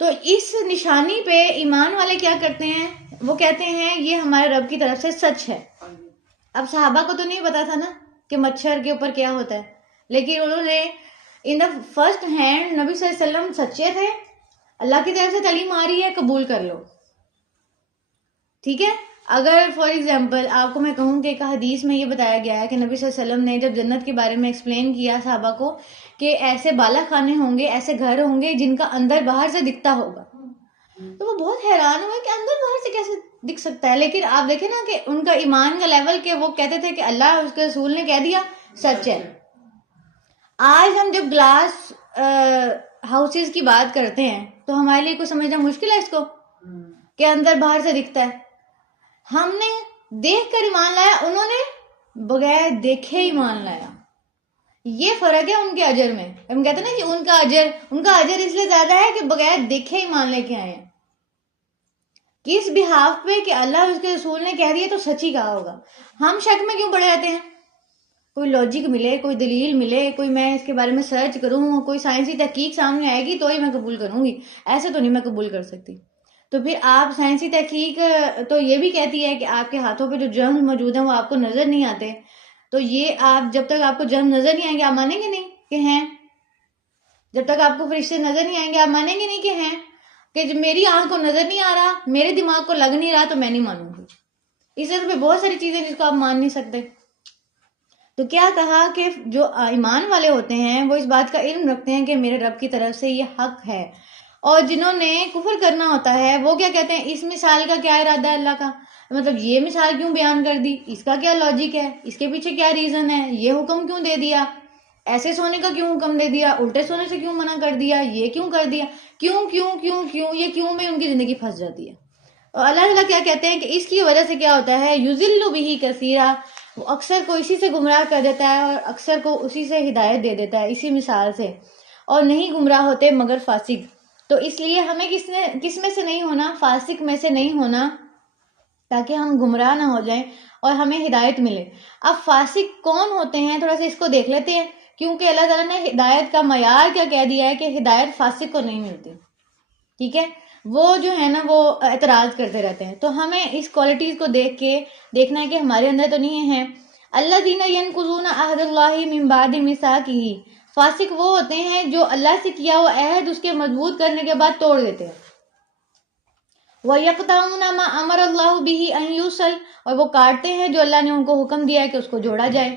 تو اس نشانی پہ ایمان والے کیا کرتے ہیں، وہ کہتے ہیں یہ ہمارے رب کی طرف سے سچ ہے. اب صحابہ کو تو نہیں پتا تھا نا کہ مچھر کے اوپر کیا ہوتا ہے، لیکن انہوں نے ان دا فرسٹ ہینڈ نبی صلی اللہ علیہ وسلم سچے تھے، اللہ کی طرف سے تعلیم آ رہی ہے، قبول کر لو. ٹھیک ہے. اگر فار ایگزامپل آپ کو میں کہوں کہ ایک حدیث میں یہ بتایا گیا ہے کہ نبی صلی اللہ علیہ وسلم نے جب جنت کے بارے میں ایکسپلین کیا صحابہ کو کہ ایسے بالا خانے ہوں گے، ایسے گھر ہوں گے جن کا اندر باہر سے دکھتا ہوگا، تو وہ بہت حیران ہوئے کہ اندر باہر سے کیسے دکھ سکتا ہے. لیکن آپ دیکھیں نا کہ ان کا ایمان کا لیول کہ وہ کہتے تھے کہ اللہ اور اس کے رسول نے کہہ دیا سچ ہے. آج ہم جب گلاس ہاؤسز کی بات کرتے ہیں تو ہمارے لیے کوئی سمجھنا مشکل ہے اس کو کہ اندر باہر سے دکھتا ہے. ہم نے دیکھ کر ایمان لایا، انہوں نے بغیر دیکھے ایمان لایا. یہ فرق ہے ان کے اجر میں. ہم کہتے ہیں نا کہ ان کا اجر اس لیے زیادہ ہے کہ بغیر دیکھے ایمان لے کے آئے ہیں. کس بحاف پہ کہ اللہ اور اس کے رسول نے کہہ دیا تو سچ ہی کہا ہوگا. ہم شک میں کیوں پڑے رہتے ہیں؟ کوئی لاجک ملے، کوئی دلیل ملے، کوئی میں اس کے بارے میں سرچ کروں، کوئی سائنسی تحقیق سامنے آئے گی تو ہی میں قبول کروں گی، ایسے تو نہیں میں قبول کر سکتی. تو پھر آپ سائنسی تحقیق تو یہ بھی کہتی ہے کہ آپ کے ہاتھوں پہ جو جرم موجود ہیں وہ آپ کو نظر نہیں آتے. تو یہ آپ جب تک آپ کو جرم نظر نہیں آئیں گے آپ مانیں گے نہیں کہ ہیں؟ جب تک آپ کو فرشتے نظر نہیں آئیں گے آپ مانیں گے نہیں کہ ہیں؟ کہ جب میری آنکھ کو نظر نہیں آ رہا، میرے دماغ کو لگ نہیں رہا تو میں نہیں مانوں گی. اس طرح پہ بہت ساری چیزیں جس کو آپ مان نہیں سکتے. تو کیا کہا کہ جو ایمان والے ہوتے ہیں وہ اس بات کا علم رکھتے ہیں کہ میرے رب کی طرف سے یہ حق ہے. اور جنہوں نے کفر کرنا ہوتا ہے وہ کیا کہتے ہیں، اس مثال کا کیا ارادہ ہے اللہ کا، مطلب یہ مثال کیوں بیان کر دی، اس کا کیا لاجک ہے، اس کے پیچھے کیا ریزن ہے، یہ حکم کیوں دے دیا، ایسے سونے کا کیوں حکم دے دیا، الٹے سونے سے کیوں منع کر دیا، یہ کیوں کر دیا، کیوں کیوں کیوں کیوں، یہ کیوں میں ان کی زندگی پھنس جاتی ہے. اور اللہ تعالیٰ کیا کہتے ہیں کہ اس کی وجہ سے کیا ہوتا ہے، یضل بہ کثیرا، وہ اکثر کو اسی سے گمراہ کر دیتا ہے اور اکثر کو اسی سے ہدایت دے دیتا ہے، اسی مثال سے. اور نہیں گمراہ ہوتے مگر فاسق. تو اس لیے ہمیں کس میں سے نہیں ہونا، فاسق میں سے نہیں ہونا، تاکہ ہم گمراہ نہ ہو جائیں اور ہمیں ہدایت ملے. اب فاسق کون ہوتے ہیں تھوڑا سا اس کو دیکھ لیتے ہیں، کیونکہ اللہ تعالیٰ نے ہدایت کا معیار کیا کہہ دیا ہے کہ ہدایت فاسق کو نہیں ملتی. ٹھیک ہے. وہ جو ہے نا وہ اعتراض کرتے رہتے ہیں. تو ہمیں اس کوالٹیز کو دیکھ کے دیکھنا ہے کہ ہمارے اندر تو نہیں ہے. الذین ینقضون عہد اللہ من بعد میثاقہ، فاسق وہ ہوتے ہیں جو اللہ سے کیا ہوا عہد اس کے مضبوط کرنے کے بعد توڑ دیتے ہیں. وَيَقْطَعُونَ مَا أَمَرَ اللَّهُ بِهِ أَن يُوصَلَ، اور وہ کاٹتے ہیں جو اللہ نے ان کو حکم دیا ہے کہ اس کو جوڑا جائے.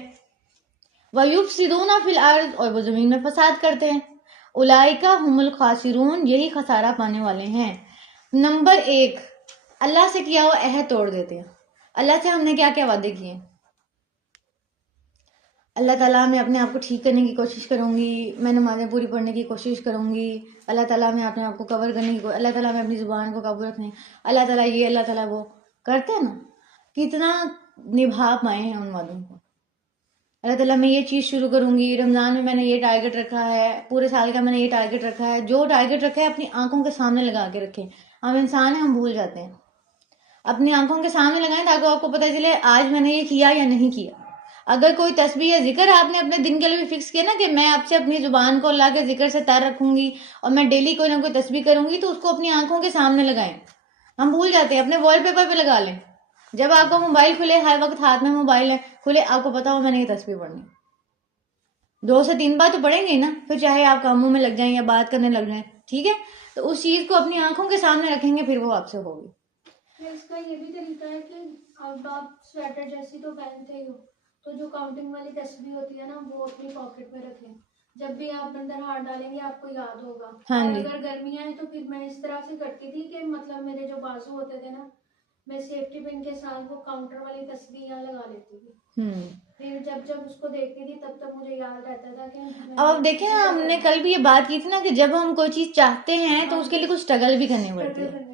وَيُفْسِدُونَ فِي الْأَرْضِ، اور وہ زمین میں فساد کرتے ہیں. اولئک هم الخاسرون، یہی خسارہ پانے والے ہیں. نمبر 1، اللہ سے کیا ہوا عہد توڑ دیتے ہیں. اللہ سے ہم نے کیا کیا وعدے کیے ہیں، اللہ تعالیٰ میں اپنے آپ کو ٹھیک کرنے کی کوشش کروں گی، میں نمازیں پوری پڑھنے کی کوشش کروں گی، اللہ تعالیٰ میں اپنے آپ کو کور کرنے کی اللہ تعالیٰ میں اپنی زبان کو قابو رکھنے، اللہ تعالیٰ یہ اللہ تعالیٰ وہ کرتے ہیں نا. کتنا نبھا پائے ہیں ان وعدوں کو. اللہ تعالیٰ میں یہ چیز شروع کروں گی، رمضان میں نے یہ ٹارگٹ رکھا ہے، پورے سال کا میں نے یہ ٹارگٹ رکھا ہے. جو ٹارگٹ رکھا ہے اپنی آنکھوں کے سامنے لگا کے رکھیں. ہم انسان ہیں، ہم بھول جاتے ہیں. اپنی آنکھوں کے سامنے لگائیں تاکہ آپ کو پتہ چلے آج میں نے یہ کیا یا نہیں کیا. اگر کوئی تسبیح یا ذکر آپ نے اپنے دن کے لیے بھی فکس کیا نا کہ میں اب سے اپنی زبان کو اللہ کے ذکر سے تر رکھوں گی اور میں ڈیلی کوئی نہ کوئی تسبیح کروں گی، تو اس کو اپنی آنکھوں کے سامنے لگائیں. ہم بھول جاتے ہیں. اپنے وال پیپر پہ لگا لیں. جب آپ کا موبائل کھلے، ہر وقت ہاتھ میں موبائل ہے، کھلے آپ کو پتا ہو میں نے یہ تسبیح پڑھنی، 2 سے 3 بار تو پڑھیں گے نا، پھر چاہے آپ کاموں میں لگ جائیں یا بات کرنے لگ جائیں. ٹھیک ہے. تو اس چیز کو اپنی آنکھوں کے سامنے رکھیں گے، پھر وہ آپ سے ہوگی. اس کا یہ بھی طریقہ ہے کہ اب آپ سویٹر جیسی تو پہنتے ہی ہو، تو جو کاؤنٹنگ والی تسبیح ہوتی ہے نا وہ اپنی پاکٹ میں رکھیں، جب بھی آپ اندر ہاتھ ڈالیں گے آپ کو یاد ہوگا. ہاں اور جی. اگر گرمیاں ہیں تو پھر میں اس طرح سے کرتی تھی کہ مطلب میرے جو بازو ہوتے تھے نا، میں سیفٹی پن کے ساتھ وہ کاؤنٹر والی تسبیح یہاں لگا لیتی تھی. پھر جب اس کو دیکھتی تھی تب تک مجھے یاد رہتا تھا کہ اب دیکھیں نا، ہم نے کل بھی یہ بات کی تھی نا کہ جب ہم کوئی چیز چاہتے ہیں تو اس کے لیے کچھ اسٹرگل بھی کرنی پڑتی ہے.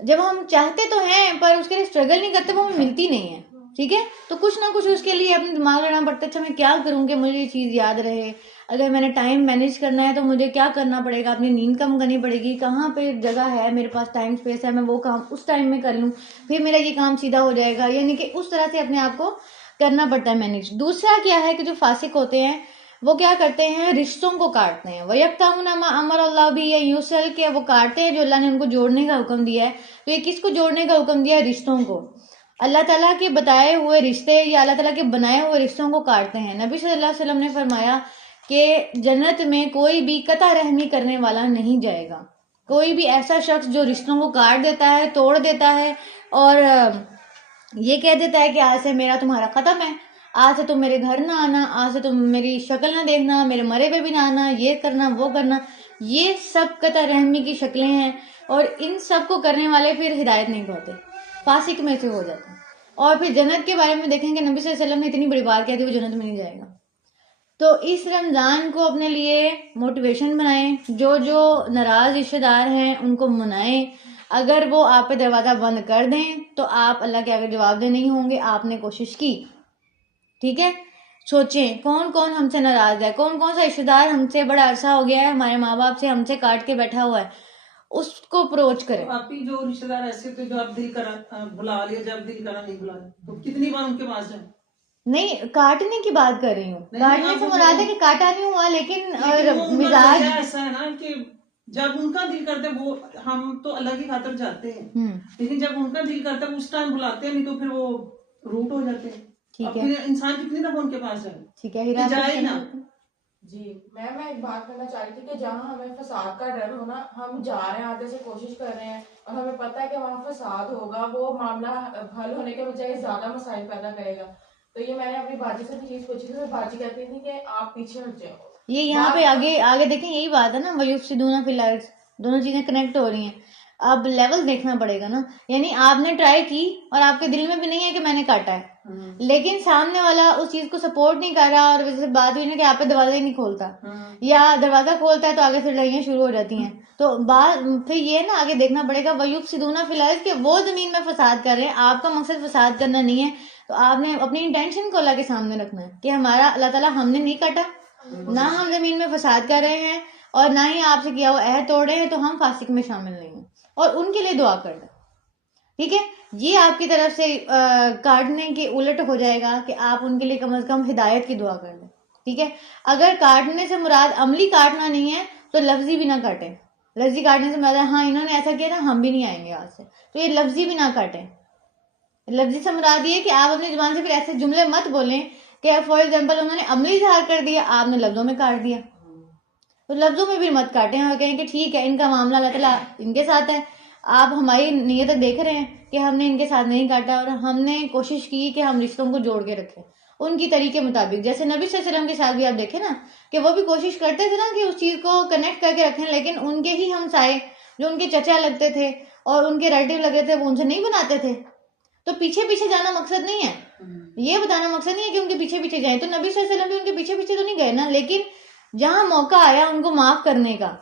جب ہم چاہتے تو ہیں پر اس کے لیے اسٹرگل نہیں کرتے وہ ہمیں ملتی نہیں ہے. ٹھیک ہے، تو کچھ نہ کچھ اس کے لیے اپنے دماغ لگانا پڑتا ہے. اچھا میں کیا کروں کہ مجھے یہ چیز یاد رہے؟ اگر میں نے ٹائم مینیج کرنا ہے تو مجھے کیا کرنا پڑے گا؟ اپنی نیند کم کرنی پڑے گی. کہاں پہ جگہ ہے میرے پاس ٹائم اسپیس ہے، میں وہ کام اس ٹائم میں کر لوں، پھر میرا یہ کام سیدھا ہو جائے گا. یعنی کہ اس طرح سے اپنے آپ کو کرنا پڑتا ہے مینیج. دوسرا کیا ہے کہ جو فاسق ہوتے ہیں وہ کیا کرتے ہیں؟ رشتوں کو کاٹتے ہیں. وَيَقْطَعُونَ مَا أَمَرَ اللَّهُ بِهِ أَن يُوصَلَ، کہ وہ کاٹتے ہیں جو اللہ نے ان کو جوڑنے کا حکم دیا ہے. تو یہ کس کو جوڑنے کا حکم دیا ہے؟ رشتوں کو. اللہ تعالیٰ کے بتائے ہوئے رشتے یا اللہ تعالیٰ کے بنائے ہوئے رشتوں کو کاٹتے ہیں. نبی صلی اللہ علیہ وسلم نے فرمایا کہ جنت میں کوئی بھی قطع رحمی کرنے والا نہیں جائے گا. کوئی بھی ایسا شخص جو رشتوں کو کاٹ دیتا ہے، توڑ دیتا ہے اور یہ کہہ دیتا ہے کہ آج سے میرا تمہارا ختم ہے، آج سے تم میرے گھر نہ آنا، آج سے تم میری شکل نہ دیکھنا، میرے مرے پہ بھی نہ آنا، یہ کرنا وہ کرنا، یہ سب قطع رحمی کی شکلیں ہیں. اور ان سب کو کرنے والے پھر ہدایت نہیں پاتے، فاسق میں سے ہو جاتے ہیں. اور پھر جنت کے بارے میں دیکھیں کہ نبی صلی اللہ علیہ وسلم نے اتنی بڑی بات کہہ دی وہ جنت میں نہیں جائے گا. تو اس رمضان کو اپنے لیے موٹیویشن بنائیں. جو ناراض رشتے دار ہیں ان کو منائیں. اگر وہ آپ پہ دروازہ بند کر دیں تو آپ اللہ کے آگے جواب دہ نہیں ہوں گے. آپ نے کوشش کی. ٹھیک ہے، سوچیں کون کون ہم سے ناراض ہے، کون کون سا رشتے دار ہم سے بڑا عرصہ ہو گیا ہے ہمارے ماں باپ سے ہم سے کاٹ کے بیٹھا ہوا ہے، اس کو اپروچ کریں. آپ ہی جو رشتے دار ایسے ہوتے جو آپ دل کرا بلا لیا، جب دل کرا نہیں بلا، تو کتنی بار ان کے پاس جائیں؟ نہیں، کاٹنے کی بات کر رہی ہوں. کاٹنے سے مراد ہے کہ کاٹا نہیں ہوا، لیکن مزاج ایسا ہے نا کہ جب ان کا دل کرتا ہے وہ ہم تو اللہ کی خاطر جاتے ہیں، لیکن جب ان کا دل کرتا ہے اس ٹائم بلاتے ہیں، نہیں تو پھر وہ روٹ ہو جاتے ہیں. ٹھیک ہے، پھر انسان کتنی دفعہ ان کے پاس جائے؟ ٹھیک ہے، جائے نا. جی میں ایک بات کرنا چاہ رہی تھی کہ جہاں ہمیں فساد کا ڈر ہو نا، ہم جا رہے ہیں آگے سے کوشش کر رہے ہیں اور ہمیں پتہ ہے کہ وہاں فساد ہوگا، وہ معاملہ حل ہونے کے بجائے زیادہ مسائل پیدا کرے گا. تو یہ میں نے اپنی باجی سے بھی چیز پوچھی تھی، باجی کہتی تھی کہ آپ پیچھے ہٹ جاؤ. یہ یہاں پہ آگے دیکھیں یہی بات ہے نا، وَيُفْسِدُونَ فِي الْأَرْضِ، دونوں چیزیں کنیکٹ ہو رہی ہیں. اب لیول دیکھنا پڑے گا نا. یعنی آپ نے ٹرائی کی اور آپ کے دل میں بھی نہیں ہے کہ میں نے کاٹا ہے، لیکن سامنے والا اس چیز کو سپورٹ نہیں کر رہا اور ویسے بات ہوئی نا کہ آپ پہ دروازہ ہی نہیں کھولتا، یا دروازہ کھولتا ہے تو آگے سے لڑائیاں شروع ہو جاتی ہیں. تو بات پھر یہ نا آگے دیکھنا پڑے گا وَيُفْسِدُونَ فِي الْأَرْضِ کہ وہ زمین میں فساد کر رہے ہیں. آپ کا مقصد فساد کرنا نہیں ہے، تو آپ نے اپنی انٹینشن کو اللہ کے سامنے رکھنا ہے کہ ہمارا اللہ تعالیٰ ہم نے نہیں کاٹا، نہ ہم زمین میں فساد کر رہے ہیں اور نہ ہی آپ سے کیا ہوا عہد توڑ رہے ہیں، تو ہم فاسق میں شامل نہیں ہیں. اور ان کے لیے دعا کر دیں. ٹھیک ہے، یہ آپ کی طرف سے کاٹنے کے الٹ ہو جائے گا کہ آپ ان کے لیے کم از کم ہدایت کی دعا کر دیں. ٹھیک ہے، اگر کاٹنے سے مراد عملی کاٹنا نہیں ہے تو لفظی بھی نہ کاٹیں. لفظی کاٹنے سے مراد ہاں انہوں نے ایسا کیا تھا ہم بھی نہیں آئیں گے آج سے، تو یہ لفظی بھی نہ کاٹیں. لفظی سے مراد یہ کہ آپ اپنی زبان سے پھر ایسے جملے مت بولیں کہ فار ایگزامپل انہوں نے عملی اظہار کر دیا، آپ نے لفظوں میں کاٹ دیا. تو لفظوں میں بھی مت کاٹیں اور کہیں کہ ٹھیک ہے ان کا معاملہ اللہ تعالیٰ ان کے ساتھ ہے، آپ ہماری نیت دیکھ رہے ہیں کہ ہم نے ان کے ساتھ نہیں کاٹا اور ہم نے کوشش کی کہ ہم رشتوں کو جوڑ کے رکھیں ان کی طریقے مطابق. جیسے نبی صلی اللہ علیہ وسلم کے ساتھ بھی آپ دیکھیں نا کہ وہ بھی کوشش کرتے تھے نا کہ اس چیز کو کنیکٹ کر کے رکھیں، لیکن ان کے ہی ہمسائے جو ان کے چچا لگتے تھے اور ان کے ریلیٹیو لگتے تھے وہ ان سے نہیں بناتے تھے. تو پیچھے پیچھے جانا مقصد نہیں ہے، یہ بتانا مقصد نہیں ہے کہ ان کے پیچھے پیچھے جائیں. تو نبی صلی اللہ علیہ وسلم بھی ان کے پیچھے پیچھے تو نہیں گئے نا، لیکن جہاں موقع آیا ان کو معاف کرنے کا،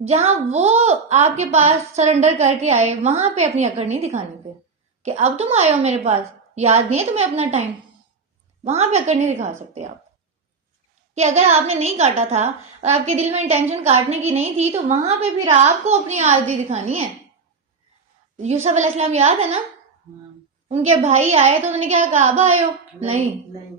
جہاں وہ آپ کے پاس سرنڈر کر کے آئے وہاں پہ اپنی اکڑ نہیں دکھانی پہ کہ اب تم آئے ہو میرے پاس، یاد نہیں ہے تمہیں اپنا ٹائم، وہاں پہ اکڑ نہیں دکھا سکتے آپ. کہ اگر آپ نے نہیں کاٹا تھا اور آپ کے دل میں انٹینشن کاٹنے کی نہیں تھی تو وہاں پہ پھر آپ کو اپنی عاجزی دکھانی ہے. یوسف علیہ السلام یاد ہے نا، ان کے بھائی آئے تو انہوں نے کیا کہا اب آئے ہو؟ نہیں،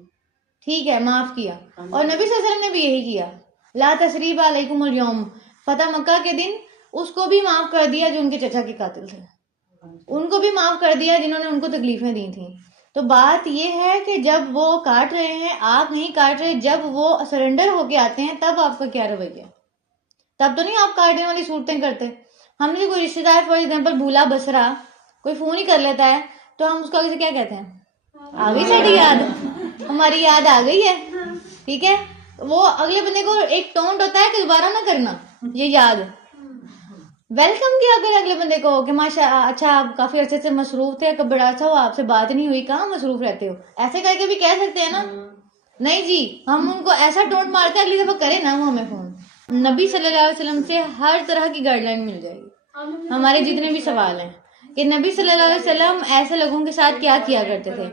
ٹھیک ہے معاف کیا. اور نبی صلی اللہ علیہ وسلم نے بھی یہی کیا، لا تثریب علیکم اليوم، فتح مکہ کے دن اس کو بھی معاف کر دیا جو ان کے چچا کے قاتل تھے، ان کو بھی معاف کر دیا جنہوں نے ان کو تکلیفیں دی تھیں. تو بات یہ ہے کہ جب وہ کاٹ رہے ہیں آپ نہیں کاٹ رہے، جب وہ سرنڈر ہو کے آتے ہیں تب آپ کا کیا رویہ؟ تب تو نہیں آپ کاٹنے والی صورتیں کرتے. ہم نے کوئی رشتے دار فار ایگزامپل بھولا بسرا کوئی فون ہی کر لیتا ہے تو ہم اس کو آگے سے کیا کہتے ہیں, آ گئی ساری یاد, ہماری یاد آ گئی ہے, ٹھیک ہے. وہ اگلے بندے کو ایک ٹونٹ ہوتا ہے کہ دوبارہ نہ کرنا یہ یاد. ویلکم کیا کرے اگلے بندے کو کہ ماشاء اچھا آپ کافی عرصے سے مصروف تھے, کب بڑا اچھا ہوا آپ سے بات نہیں ہوئی, کہاں مصروف رہتے ہو, ایسے کر کے بھی کہہ سکتے ہیں نا. نہیں جی, ہم ان کو ایسا ٹونٹ مارتے ہیں اگلی دفعہ کرے نا وہ ہمیں فون. نبی صلی اللہ علیہ وسلم سے ہر طرح کی گائیڈ لائن مل جائے گی. ہمارے جتنے بھی سوال ہیں کہ نبی صلی اللہ علیہ وسلم ایسے لوگوں کے ساتھ کیا کیا کرتے تھے.